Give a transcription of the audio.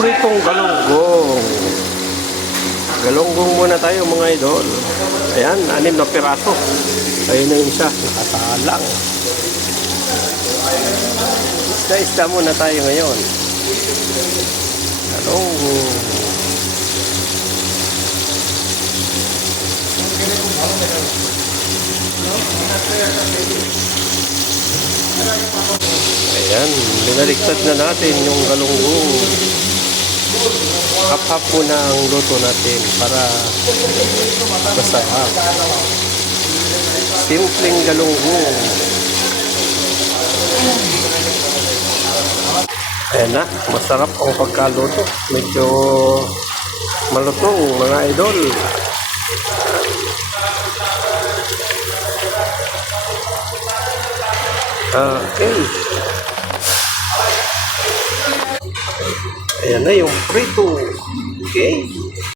pritong galunggong. Galunggong muna tayo mga idol. Ayan, 6 na piraso. Ayun na yung isa, nakasalang. Isda muna tayo ngayon. Galunggong. Ayan, binaliktad na natin yung galunggong. Hap-hap muna ang luto natin para masarap. Simpleng galunggong. Ayan na, masarap ang pagkaluto. Medyo malutong mga idol. Okay. Ayan na yung prito. Okay.